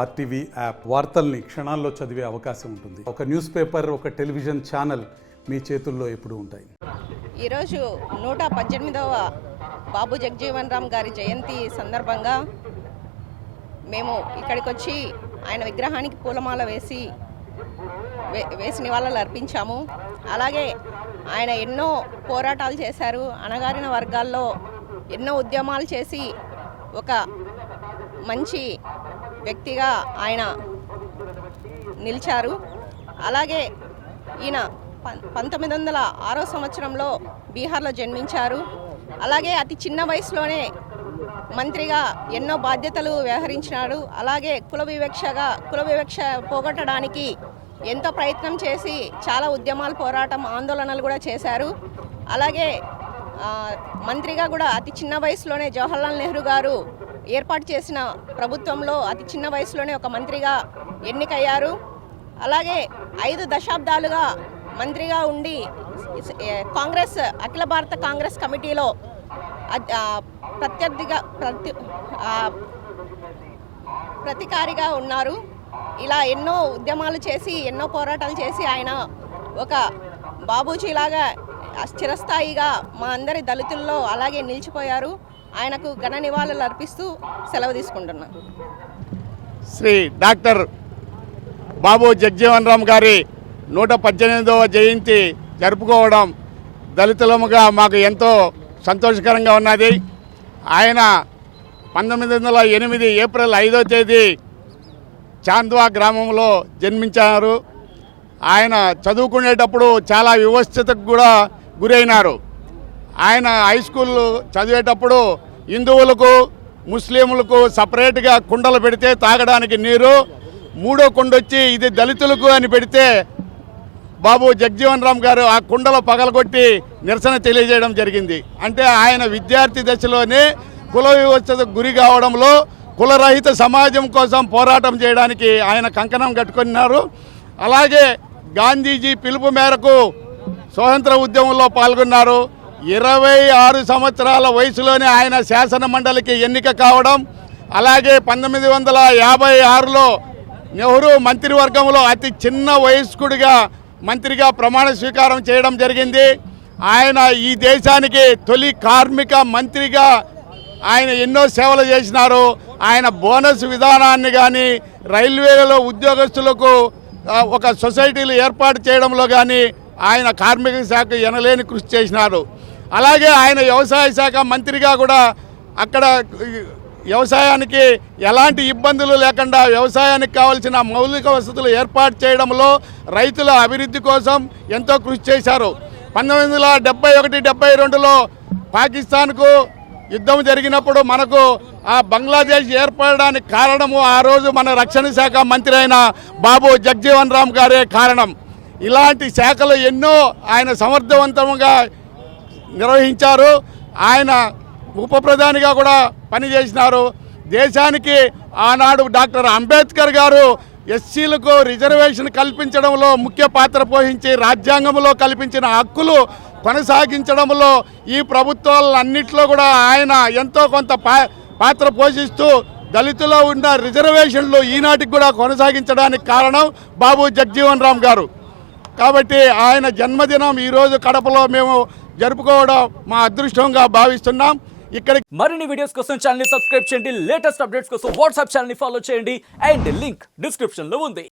RTV app వార్తల్ని క్షణాల్లో చదివే అవకాశం ఉంటుంది. ఒక న్యూస్ పేపర్, ఒక టెలివిజన్ ఛానల్ మీ చేతుల్లో ఎప్పుడూ ఉంటాయి. ఈరోజు 118వ బాబు జగజీవన్ రామ్ గారి జయంతి సందర్భంగా మేము ఇక్కడికి వచ్చి ఆయన విగ్రహానికి పూలమాల వేసి నివాళులు అర్పించాము. అలాగే ఆయన ఎన్నో పోరాటాలు చేశారు. అణగారిన వర్గాల్లో ఎన్నో ఉద్యమాలు చేసి ఒక మంచి వ్యక్తిగా ఆయన నిలిచారు. అలాగే ఈయన 1906 సంవత్సరంలో బీహార్లో జన్మించారు. అలాగే అతి చిన్న వయసులోనే మంత్రిగా ఎన్నో బాధ్యతలు వ్యవహరించినాడు. అలాగే కుల వివక్ష పోగొట్టడానికి ఎంతో ప్రయత్నం చేసి చాలా ఉద్యమాలు, పోరాటం, ఆందోళనలు కూడా చేశారు. అలాగే మంత్రిగా కూడా అతి చిన్న వయసులోనే జవహర్లాల్ నెహ్రూ గారు ఏర్పాటు చేసిన ప్రభుత్వంలో అతి చిన్న వయసులోనే ఒక మంత్రిగా ఎన్నికయ్యారు. అలాగే 5 దశాబ్దాలుగా మంత్రిగా ఉండి కాంగ్రెస్, అఖిల భారత కాంగ్రెస్ కమిటీలో ప్రతికారిగా ఉన్నారు. ఇలా ఎన్నో ఉద్యమాలు చేసి, ఎన్నో పోరాటాలు చేసి ఆయన ఒక బాబూజీలాగా చిరస్థాయిగా మా అందరి దళితుల్లో అలాగే నిలిచిపోయారు. ఆయనకు ఘన నివాళులు అర్పిస్తూ సెలవు తీసుకుంటున్నాను. శ్రీ డాక్టర్ బాబు జగజీవన్ రామ్ గారి 118వ జయంతి జరుపుకోవడం దళితులముగా మాకు ఎంతో సంతోషకరంగా ఉన్నది. ఆయన 1908 ఏప్రిల్ 5వ తేదీ చాంద్వా గ్రామంలో జన్మించారు. ఆయన చదువుకునేటప్పుడు చాలా వివక్షతకు కూడా గురైనారు. ఆయన హై స్కూల్ చదివేటప్పుడు హిందువులకు, ముస్లింలకు సపరేట్గా కుండలు పెడితే తాగడానికి నీరు, 3వ కుండ వచ్చి ఇది దళితులకు అని పెడితే బాబు జగజీవన్ రామ్ గారు ఆ కుండలు పగలగొట్టి నిరసన తెలియజేయడం జరిగింది. అంటే ఆయన విద్యార్థి దశలోనే కుల వివక్షతకు గురి కావడంలో కులరహిత సమాజం కోసం పోరాటం చేయడానికి ఆయన కంకణం కట్టుకున్నారు. అలాగే గాంధీజీ పిలుపు మేరకు స్వతంత్ర ఉద్యమంలో పాల్గొన్నారు. 26 సంవత్సరాల వయసులోనే ఆయన శాసన మండలికి ఎన్నిక కావడం, అలాగే 1956లో నెహ్రూ మంత్రివర్గంలో అతి చిన్న వయస్కుడిగా మంత్రిగా ప్రమాణ స్వీకారం చేయడం జరిగింది. ఆయన ఈ దేశానికి తొలి కార్మిక మంత్రిగా ఆయన ఎన్నో సేవలు చేసినారు. ఆయన బోనస్ విధానాన్ని కానీ, రైల్వేలలో ఉద్యోగస్తులకు ఒక సొసైటీలు ఏర్పాటు చేయడంలో కానీ ఆయన కార్మిక శాఖ ఎనలేని కృషి చేసినారు. అలాగే ఆయన వ్యవసాయ శాఖ మంత్రిగా కూడా అక్కడ వ్యవసాయానికి ఎలాంటి ఇబ్బందులు లేకుండా వ్యవసాయానికి కావాల్సిన మౌలిక వసతులు ఏర్పాటు చేయడంలో, రైతుల అభివృద్ధి కోసం ఎంతో కృషి చేశారు. 1971-72లో పాకిస్తాన్కు యుద్ధం జరిగినప్పుడు మనకు ఆ బంగ్లాదేశ్ ఏర్పడడానికి కారణము ఆ రోజు మన రక్షణ శాఖ మంత్రి అయిన బాబు జగజీవన్ రామ్ గారే కారణం. ఇలాంటి శాఖలు ఎన్నో ఆయన సమర్థవంతంగా నిర్వహించారు. ఆయన ఉప ప్రధానిగా కూడా పనిచేసినారు. దేశానికి ఆనాడు డాక్టర్ అంబేద్కర్ గారు ఎస్సీలకు రిజర్వేషన్ కల్పించడంలో ముఖ్య పాత్ర పోషించి రాజ్యాంగంలో కల్పించిన హక్కులు కొనసాగించడంలో ఈ ప్రభుత్వాలన్నింటిలో కూడా ఆయన ఎంతో కొంత పాత్ర పోషిస్తూ దళితుల్లో ఉన్న రిజర్వేషన్లు ఈనాటికి కూడా కొనసాగించడానికి కారణం బాబు జగజీవన్ రామ్ గారు. కాబట్టి ఆయన జన్మదినం ఈరోజు కడపలో మేము జరుపుకోవడం మా అదృష్టంగా భావిస్తున్నాం. ఇక్కడికి మరిన్ని వీడియోస్ కోసం ఛానల్ ని సబ్స్క్రైబ్ చేయండి. లేటెస్ట్ అప్డేట్స్ కోసం వాట్సాప్ ఛానల్ ని ఫాలో చేయండి. అండ్ లింక్ డిస్క్రిప్షన్ లో ఉంది.